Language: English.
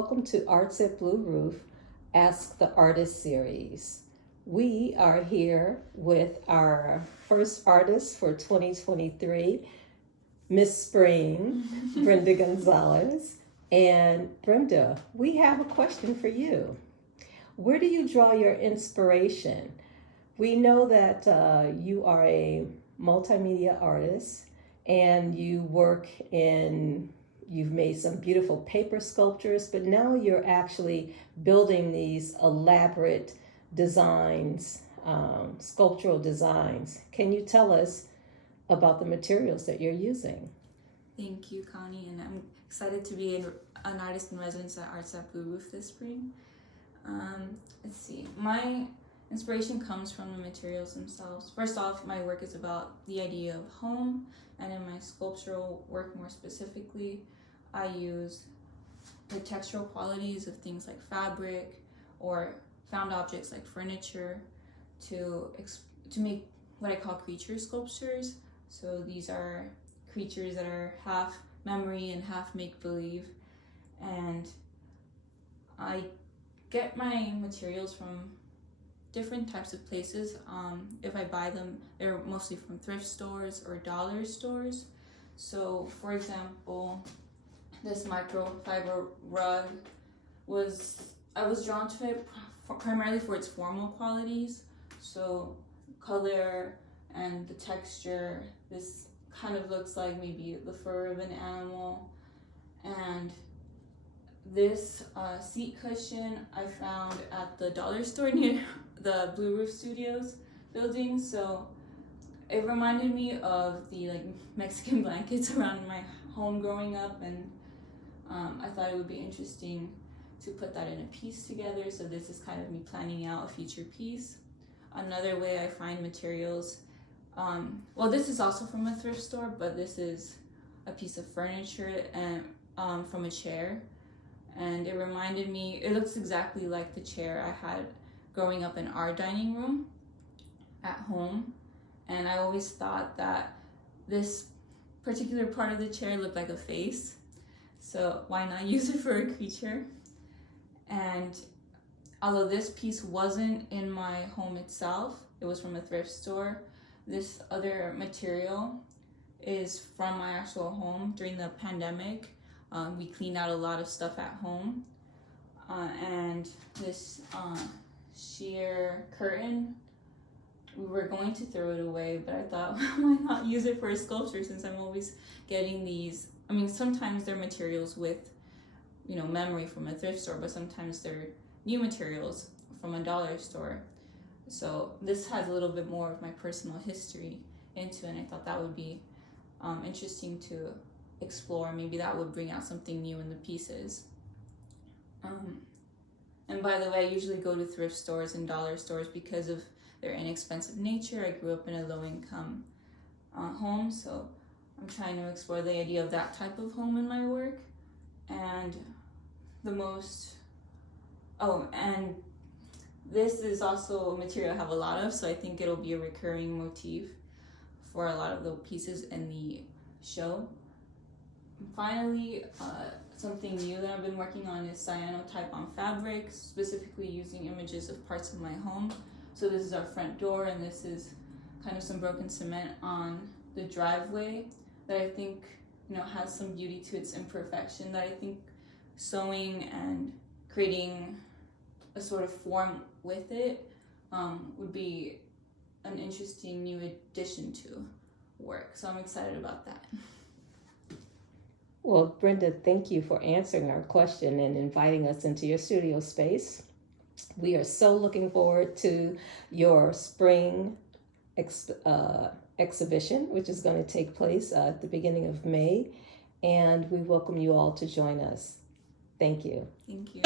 welcome to Arts at Blue Roof, Ask the Artist series. We are here with our first artist for 2023, Miss Spring, Brenda Gonzalez. And Brenda, we have a question for you. Where do you draw your inspiration? We know that you are a multimedia artist and you've made some beautiful paper sculptures, but now you're actually building these elaborate designs, sculptural designs. Can you tell us about the materials that you're using? Thank you, Connie, and I'm excited to be an artist in residence at Arts at Blue Roof this spring. Let's see, my inspiration comes from the materials themselves. First off, my work is about the idea of home, and in my sculptural work more specifically, I use the textural qualities of things like fabric or found objects like furniture to make what I call creature sculptures. So these are creatures that are half memory and half make-believe, and I get my materials from different types of places. If I buy them, they're mostly from thrift stores or dollar stores. So for example, this microfiber rug I was drawn to it primarily for its formal qualities. So color and the texture, this kind of looks like maybe the fur of an animal. And this seat cushion I found at the dollar store near the Blue Roof Studios building. So it reminded me of the Mexican blankets around my home growing up, and I thought it would be interesting to put that in a piece together. So this is kind of me planning out a future piece. Another way I find materials, this is also from a thrift store, but this is a piece of furniture and from a chair. And it reminded me, it looks exactly like the chair I had growing up in our dining room at home. And I always thought that this particular part of the chair looked like a face. So why not use it for a creature? And although this piece wasn't in my home itself, it was from a thrift store, this other material is from my actual home. During the pandemic, we cleaned out a lot of stuff at home. And this sheer curtain, we were going to throw it away, but I thought, why not use it for a sculpture, since I'm always getting these. I mean, sometimes they're materials with, memory from a thrift store, but sometimes they're new materials from a dollar store. So this has a little bit more of my personal history into it, and I thought that would be interesting to explore. Maybe that would bring out something new in the pieces. And by the way, I usually go to thrift stores and dollar stores because of their inexpensive nature. I grew up in a low-income home, so I'm trying to explore the idea of that type of home in my work. And and this is also a material I have a lot of, so I think it'll be a recurring motif for a lot of the pieces in the show. Finally, something new that I've been working on is cyanotype on fabric, specifically using images of parts of my home. So this is our front door, and this is kind of some broken cement on the driveway that I think, has some beauty to its imperfection, that I think sewing and creating a sort of form with it would be an interesting new addition to work. So I'm excited about that. Well, Brenda, thank you for answering our question and inviting us into your studio space. We are so looking forward to your spring exhibition, which is going to take place at the beginning of May, and we welcome you all to join us. Thank you. Thank you.